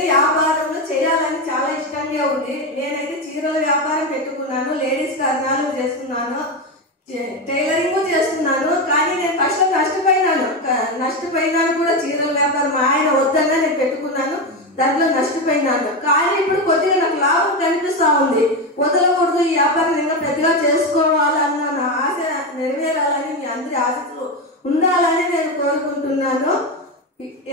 నాకైతే వ్యాపారంలో చేయాలని చాలా ఇష్టంగా ఉంది. నేనైతే చీరల వ్యాపారం పెట్టుకున్నాను, లేడీస్ కర్ణాలు చేస్తున్నాను, టైలరింగ్ చేస్తున్నాను. కానీ నేను నష్టపోయినాను కూడా. చీరల వ్యాపారం మా ఆయన వద్దన్నా నేను పెట్టుకున్నాను, దాంట్లో నష్టపోయినాను. కానీ ఇప్పుడు కొద్దిగా నాకు లాభం కనిపిస్తా ఉంది. వదలకూడదు, ఈ వ్యాపారం ఇంకా పెద్దగా చేసుకోవాలన్న నా ఆశ నెరవేరాలని, మీ అందరి ఆశలు ఉండాలని నేను కోరుకుంటున్నాను.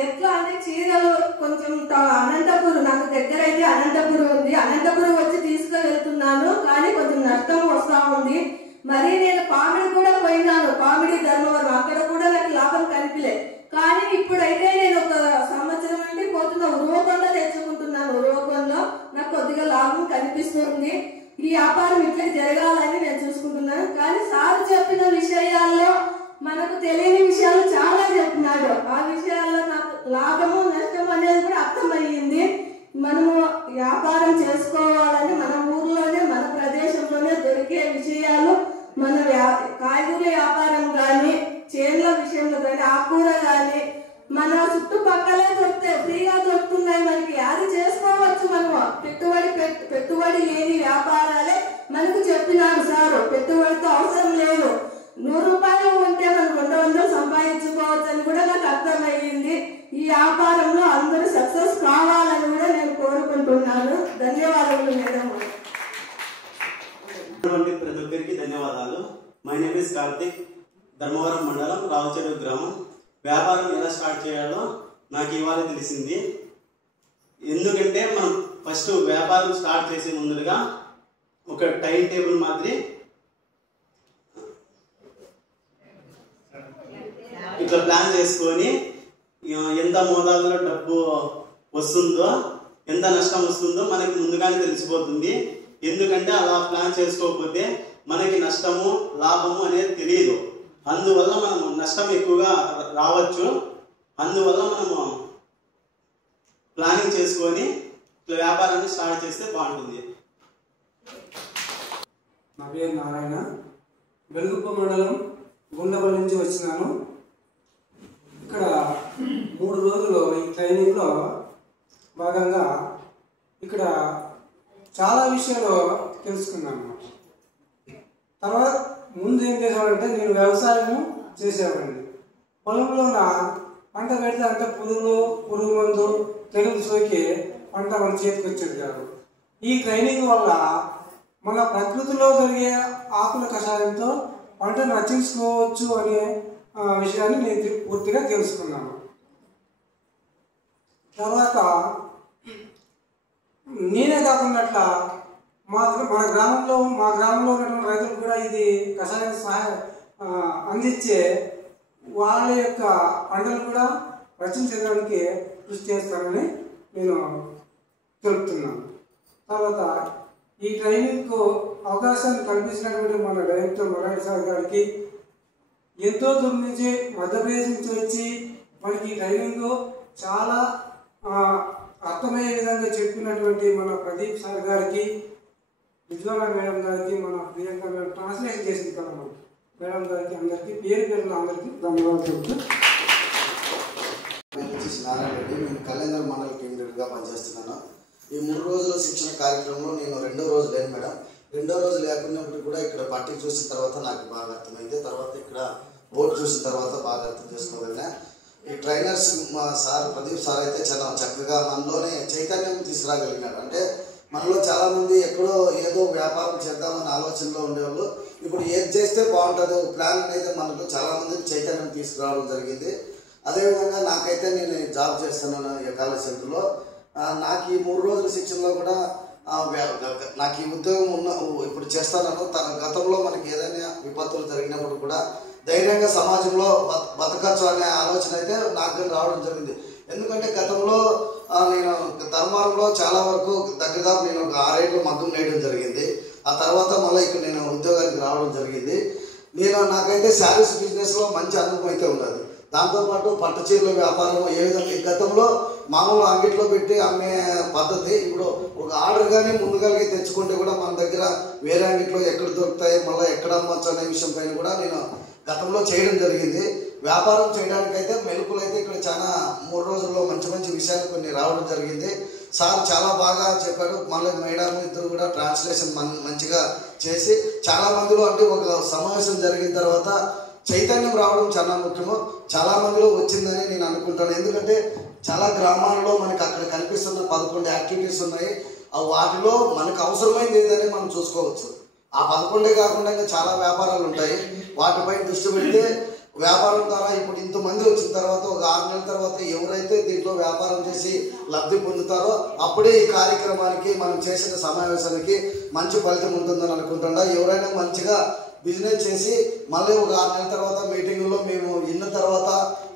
ఎట్లా అంటే చీరలు కొంచెం అనంతపురం, నాకు దగ్గర అయితే అనంతపురం ఉంది, అనంతపురం వచ్చి తీసుకువెళ్తున్నాను. కానీ కొంచెం నష్టం వస్తా ఉంది. మరి నేను పామిడి కూడా పోయినాను, పామిడి ధర్మవరం, అక్కడ కూడా నాకు లాభం కనిపిలే. కానీ ఇప్పుడైతే నేను ఒక సంవత్సరం నుండి పోతున్నా, రూపంలో తెచ్చుకుంటున్నాను. రూపంలో నాకు కొద్దిగా లాభం కనిపిస్తుంది. ఈ వ్యాపారం ఇట్లా జరగాలని నేను చూసుకుంటున్నాను. కానీ సార్ చెప్పిన విషయాల్లో మనకు తెలియని విషయాలు చాలా చెప్పినాడు. ఆ విషయాల్లో నాకు లాభము నష్టం అనేది కూడా అర్థమయ్యింది. మనము వ్యాపారం చేసుకోవాలని మన ఊర్లోనే, మన ప్రదేశంలోనే దొరికే విషయాలు, మన కాయగూర వ్యాపారం కానీ, చేన్ల విషయంలో కానీ, ఆకుకూర కానీ మన చుట్టుపక్కలే దొరుకుతాయి, ఫ్రీగా దొరుకుతున్నాయి మనకి. అది చేసుకోవచ్చు. మనము పెట్టుబడి లేని వ్యాపారాలే మనకు చెప్పినాడు సారు. పెట్టుబడితో అవసరం లేదు. 100 రూపాయలు ఉంటే మనం 200 సంపాదించుకోవచ్చు అని కూడా నాకు అర్థమయ్యింది. ఈ వ్యాపారంలో అందరూ సక్సెస్ కావాలని కూడా నేను కోరుకుంటున్నాను. ధన్యవాదాలు మేడం. ప్రతి ఒక్కరికి ధన్యవాదాలు. My name is Karthik, Dharmavaram మండలం, రావుచెరువు గ్రామం. వ్యాపారం ఎలా స్టార్ట్ చేయాలో నాకు ఇవాళ తెలిసింది. ఎందుకంటే మనం ఫస్ట్ వ్యాపారం స్టార్ట్ చేసే ముందుగా ఒక టైం టేబుల్ మాదిరి ఇట్లా ప్లాన్ చేసుకొని ఎంత మోతాదులో డబ్బు వస్తుందో, ఎంత నష్టం వస్తుందో మనకి ముందుగానే తెలిసిపోతుంది. ఎందుకంటే అలా ప్లాన్ చేసుకోకపోతే మనకి నష్టము లాభము అనేది తెలియదు. అందువల్ల మనము నష్టం ఎక్కువగా రావచ్చు. అందువల్ల మనము ప్లానింగ్ చేసుకొని ఇట్లా వ్యాపారాన్ని స్టార్ట్ చేస్తే బాగుంటుంది. నా పేరు నారాయణ, వెలుగుప్ప మండలం, గుండపల్లి నుంచి వచ్చినాను. ఇక్కడ 3 రోజులు ఈ ట్రైనింగ్లో భాగంగా ఇక్కడ చాలా విషయాలు తెలుసుకున్నాను. తర్వాత ముందు ఏం చేసేవాడంటే, నేను వ్యవసాయం చేసేవాడిని. పొలంలో పంట పెడితే అంత పురుగు మందు తెగులు సోకి పంట మన చేతికి వచ్చేది కాదు. ఈ ట్రైనింగ్ వల్ల మన ప్రకృతిలో జరిగే ఆకుల కషాయంతో పంటను రక్షించుకోవచ్చు అనే విషయాన్ని నేను పూర్తిగా తెలుసుకున్నాను. తర్వాత నేనే కాకుండా మా గ్రామంలో ఉన్నటువంటి రైతులు కూడా ఇది కషాయం అందించే వాళ్ళ యొక్క పంటలు కూడా రక్షించడానికి కృషి చేస్తానని నేను తెలుపుతున్నాను. తర్వాత ఈ ట్రైనింగ్కు అవకాశాన్ని కల్పించినటువంటి మన డైరెక్టర్ మొరాటి సార్ గారికి, ఎంతో దూరం నుంచి మధ్యప్రదేశ్ నుంచి వచ్చి మనకి ఈ ట్రైనింగ్ చాలా అర్థమయ్యే విధంగా చెప్పినటువంటి మన ప్రదీప్ సార్ గారికి, విజ్వాల మేడం గారికి, మన ప్రియాంక మేడం ట్రాన్స్లేషన్ చేసిన కదా మేడం గారికి, అందరికీ పేరు పేరున అందరికీ ధన్యవాదాలు చెప్తూ. నేను కళ్యాణ మండల కేంద్రంగా పనిచేస్తున్నాను. ఈ 3 రోజుల శిక్షణ కార్యక్రమంలో నేను 2వ రోజు లేను మేడం. 2వ రోజు లేకున్నప్పుడు కూడా ఇక్కడ పట్టి చూసిన తర్వాత నాకు బాగా అర్థమైంది. తర్వాత ఇక్కడ బోర్డు చూసిన తర్వాత బాగా అర్థం చేసుకోగలిగా. ఈ ట్రైనర్స్ మా సార్ ప్రదీప్ సార్ అయితే చాలా చక్కగా మనలోనే చైతన్యం తీసుకురాగలిగినాడు. అంటే మనలో చాలామంది ఎక్కడో ఏదో వ్యాపారం చేద్దామన్న ఆలోచనలో ఉండేవాళ్ళు ఇప్పుడు ఏది చేస్తే బాగుంటుందో ప్లాన్ అనేది మనకు చాలామందికి చైతన్యం తీసుకురావడం జరిగింది. అదేవిధంగా నాకైతే నేను జాబ్ చేస్తున్నాను ఈ కాలేజ్ సెంటర్లో. నాకు ఈ 3 రోజుల శిక్షణలో కూడా నాకు ఈ ఉద్యోగం ఇప్పుడు చేస్తున్నాను. గతంలో మనకి ఏదైనా విపత్తులు జరిగినప్పుడు కూడా ధైర్యంగా సమాజంలో బతకచ్చు అనే ఆలోచన అయితే నాకు రావడం జరిగింది. ఎందుకంటే గతంలో నేను ధర్మారంలో చాలా వరకు దగ్గరదాపు నేను ఒక 6 ఏళ్ళు మగ్గం నేయడం జరిగింది. ఆ తర్వాత మళ్ళీ ఇక్కడ నేను ఉద్యోగానికి రావడం జరిగింది. నాకైతే శారీస్ బిజినెస్లో మంచి అనుభవం అయితే ఉన్నది. దాంతోపాటు పట్టు చీరల వ్యాపారం ఏ విధంగా గతంలో మామూలు అంగిట్లో పెట్టి అమ్మే పద్ధతి ఇప్పుడు ఒక ఆర్డర్ కానీ ముందుగానే తెచ్చుకుంటే కూడా మన దగ్గర వేరే అంగిట్లో ఎక్కడ దొరుకుతాయి, మళ్ళీ ఎక్కడ అమ్మచ్చు అనే విషయం పైన కూడా నేను గతంలో చేయడం జరిగింది. వ్యాపారం చేయడానికైతే మెలుకులు అయితే ఇక్కడ చాలా 3 రోజుల్లో మంచి మంచి విషయాలు కొన్ని రావడం జరిగింది. సార్ చాలా బాగా చెప్పాడు. మళ్ళీ మేడం ఇద్దరు కూడా ట్రాన్స్లేషన్ మంచిగా చేసి చాలా మందిలో అంటే ఒక సమావేశం జరిగిన తర్వాత చైతన్యం రావడం చాలా ముఖ్యము. చాలా మందిలో వచ్చిందని నేను అనుకుంటాను. ఎందుకంటే చాలా గ్రామాలలో మనకి అక్కడ కనిపిస్తున్న 11 యాక్టివిటీస్ ఉన్నాయి. వాటిలో మనకు అవసరమైంది ఏదని మనం చూసుకోవచ్చు. ఆ 11 కాకుండా ఇంకా చాలా వ్యాపారాలు ఉంటాయి. వాటిపై దృష్టి పెడితే వ్యాపారం ద్వారా ఇప్పుడు ఇంతమంది వచ్చిన తర్వాత ఒక 6 నెలల తర్వాత ఎవరైతే దీంట్లో వ్యాపారం చేసి లబ్ధి పొందుతారో అప్పుడే ఈ కార్యక్రమానికి మనం చేసిన సమావేశానికి మంచి ఫలితం ఉంటుందని అనుకుంటున్నా. ఎవరైనా మంచిగా బిజినెస్ చేసి మళ్ళీ ఒక 6 నెలల తర్వాత మీటింగుల్లో మేము ఇన్న తర్వాత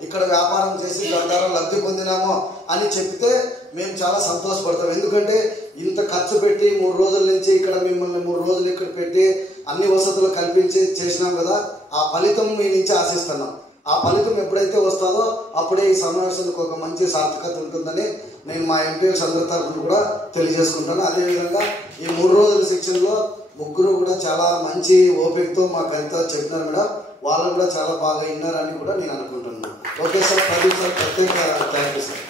ఇక్కడ వ్యాపారం చేసి దాని ద్వారా లబ్ధి పొందినాము అని చెప్తే మేము చాలా సంతోషపడతాం. ఎందుకంటే ఇంత ఖర్చు పెట్టి 3 రోజుల నుంచి ఇక్కడ మిమ్మల్ని 3 రోజులు ఇక్కడ పెట్టి అన్ని వసతులు కల్పించి చేసినాం కదా, ఆ ఫలితం మీ నుంచి ఆశిస్తున్నాం. ఆ ఫలితం ఎప్పుడైతే వస్తుందో అప్పుడే ఈ సమావేశానికి ఒక మంచి సార్థకత ఉంటుందని నేను మా ఎంపీఎస్ అందరి తరఫున కూడా తెలియజేసుకుంటాను. అదేవిధంగా ఈ 3 రోజుల శిక్షణలో ముగ్గురు కూడా చాలా మంచి ఓపికతో మాకు ఎంత చెప్పినారు మేడం. వాళ్ళు కూడా చాలా బాగా విన్నారని కూడా నేను అనుకుంటున్నాను. ఓకే సార్, ప్రదీప్ సార్ ప్రత్యేక థ్యాంక్ యూ సార్.